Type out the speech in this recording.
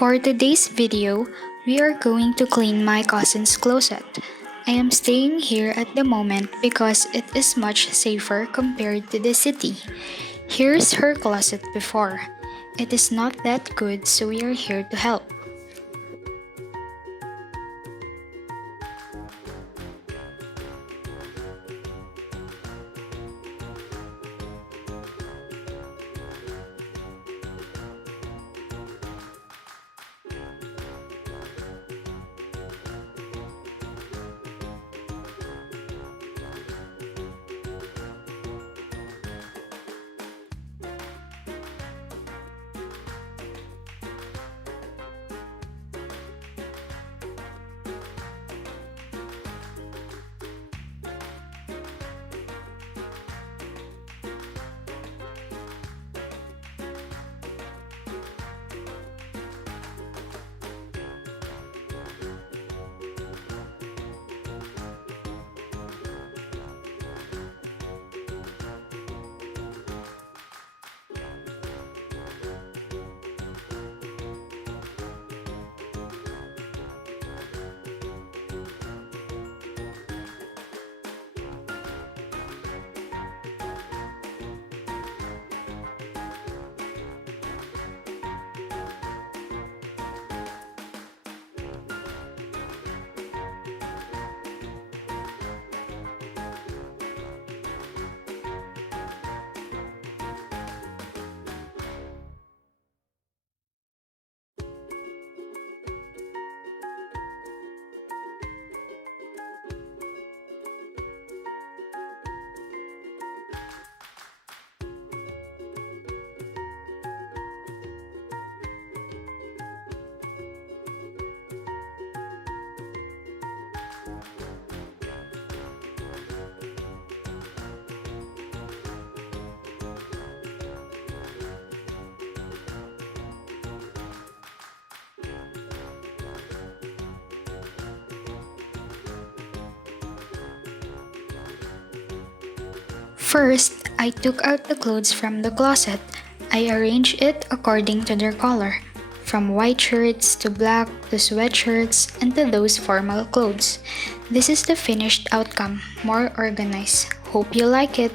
For today's video, we are going to clean my cousin's closet. I am staying here at the moment because it is much safer compared to the city. Here's her closet before. It is not that good, so we are here to help. First, I took out the clothes from the closet. I arranged it according to their color, from white shirts to black to sweatshirts and to those formal clothes. This is the finished outcome, more organized. Hope you like it.